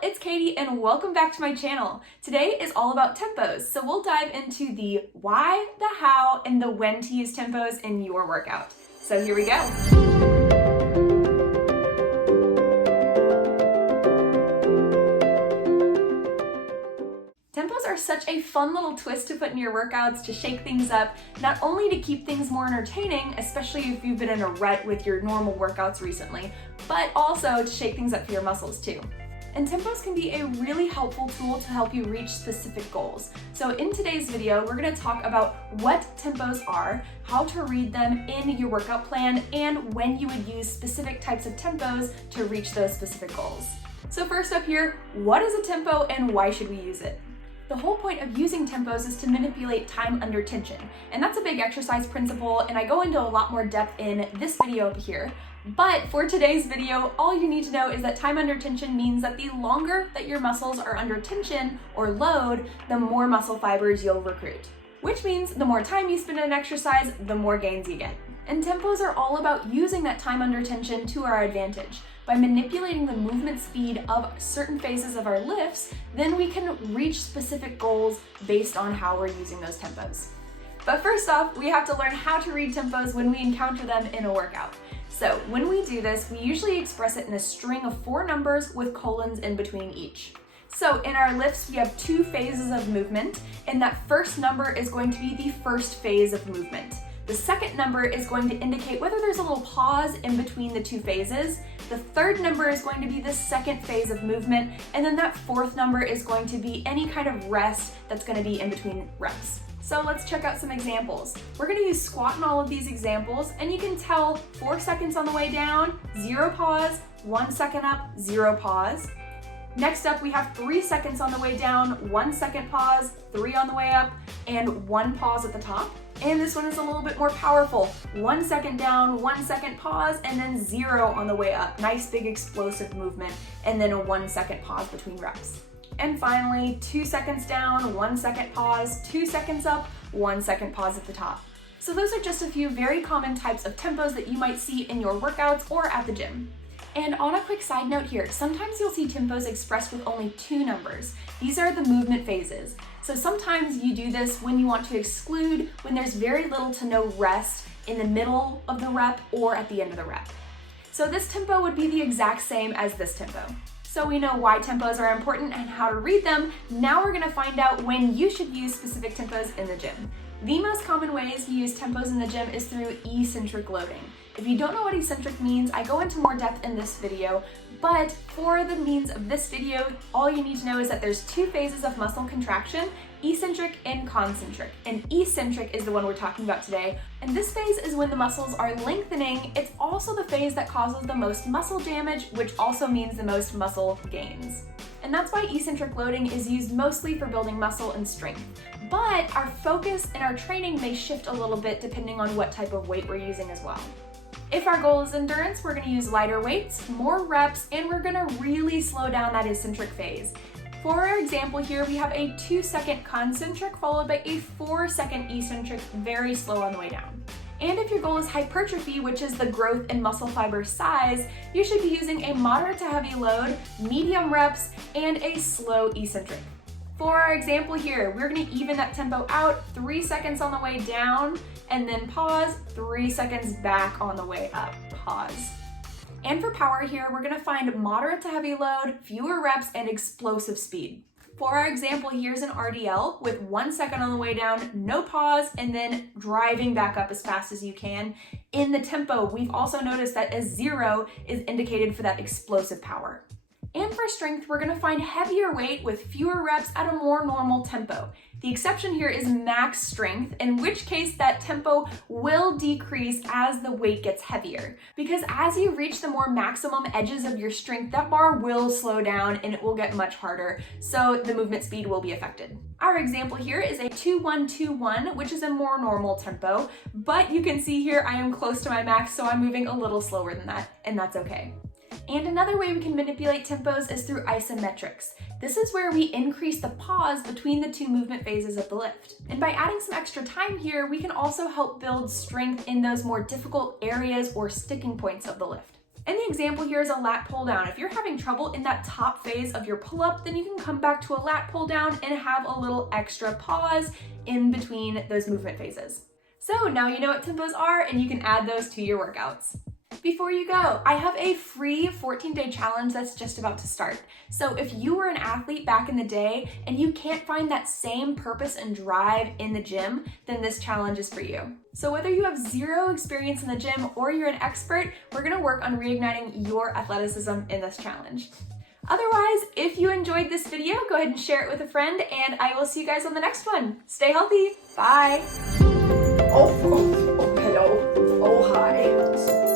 it's Katie and welcome back to my channel. Today is all about tempos, so we'll dive into the why, the how, and the when to use tempos in your workout. So here we go. Tempos are such a fun little twist to put in your workouts to shake things up, not only to keep things more entertaining, especially if you've been in a rut with your normal workouts recently, but also to shake things up for your muscles too. And tempos can be a really helpful tool to help you reach specific goals. So in today's video, we're going to talk about what tempos are, how to read them in your workout plan, and when you would use specific types of tempos to reach those specific goals. So first up here, what is a tempo and why should we use it? The whole point of using tempos is to manipulate time under tension, and that's a big exercise principle, and I go into a lot more depth in this video up here. But for today's video, all you need to know is that time under tension means that the longer that your muscles are under tension or load, the more muscle fibers you'll recruit. Which means the more time you spend in an exercise, the more gains you get. And tempos are all about using that time under tension to our advantage. By manipulating the movement speed of certain phases of our lifts, then we can reach specific goals based on how we're using those tempos. But first off, we have to learn how to read tempos when we encounter them in a workout. So when we do this, we usually express it in a string of 4 numbers with colons in between each. So in our lifts, we have 2 phases of movement, and that first number is going to be the first phase of movement. The second number is going to indicate whether there's a little pause in between the 2 phases. The third number is going to be the second phase of movement, and then that fourth number is going to be any kind of rest that's going to be in between reps. So let's check out some examples. We're going to use squat in all of these examples, and you can tell 4 seconds on the way down, 0 pause, 1 second up, 0 pause. Next up, we have 3 seconds on the way down, 1 second pause, 3 on the way up, and 1 pause at the top. And this one is a little bit more powerful. 1 second down, 1 second pause, and then 0 on the way up. Nice big explosive movement, and then a 1 second pause between reps. And finally, 2 seconds down, 1 second pause, 2 seconds up, 1 second pause at the top. So those are just a few very common types of tempos that you might see in your workouts or at the gym. And on a quick side note here, sometimes you'll see tempos expressed with only 2 numbers. These are the movement phases. So sometimes you do this when you want to exclude when there's very little to no rest in the middle of the rep or at the end of the rep. So this tempo would be the exact same as this tempo. So we know why tempos are important and how to read them. Now we're going to find out when you should use specific tempos in the gym. The most common ways we use tempos in the gym is through eccentric loading. If you don't know what eccentric means, I go into more depth in this video, but for the means of this video, all you need to know is that there's 2 phases of muscle contraction, eccentric and concentric. And eccentric is the one we're talking about today. And this phase is when the muscles are lengthening. It's also the phase that causes the most muscle damage, which also means the most muscle gains. And that's why eccentric loading is used mostly for building muscle and strength. But our focus and our training may shift a little bit depending on what type of weight we're using as well. If our goal is endurance, we're going to use lighter weights, more reps, and we're going to really slow down that eccentric phase. For our example here, we have a 2-second concentric followed by a 4-second eccentric, very slow on the way down. And if your goal is hypertrophy, which is the growth in muscle fiber size, you should be using a moderate to heavy load, medium reps, and a slow eccentric. For our example here, we're going to even that tempo out, 3 seconds on the way down, and then pause, 3 seconds back on the way up, pause. And for power here, we're going to find moderate to heavy load, fewer reps, and explosive speed. For our example, here's an RDL with 1 second on the way down, no pause, and then driving back up as fast as you can. In the tempo, we've also noticed that a 0 is indicated for that explosive power. And for strength, we're going to find heavier weight with fewer reps at a more normal tempo. The exception here is max strength, in which case that tempo will decrease as the weight gets heavier. Because as you reach the more maximum edges of your strength, that bar will slow down and it will get much harder, so the movement speed will be affected. Our example here is a 2-1-2-1, which is a more normal tempo, but you can see here I am close to my max, so I'm moving a little slower than that, and that's okay. And another way we can manipulate tempos is through isometrics. This is where we increase the pause between the 2 movement phases of the lift. And by adding some extra time here, we can also help build strength in those more difficult areas or sticking points of the lift. And the example here is a lat pull down. If you're having trouble in that top phase of your pull-up, then you can come back to a lat pull down and have a little extra pause in between those movement phases. So now you know what tempos are and you can add those to your workouts. Before you go, I have a free 14-day challenge that's just about to start. So if you were an athlete back in the day and you can't find that same purpose and drive in the gym, then this challenge is for you. So whether you have zero experience in the gym or you're an expert, we're gonna work on reigniting your athleticism in this challenge. Otherwise, if you enjoyed this video, go ahead and share it with a friend, and I will see you guys on the next one. Stay healthy, bye. Oh, hello. Oh, hi.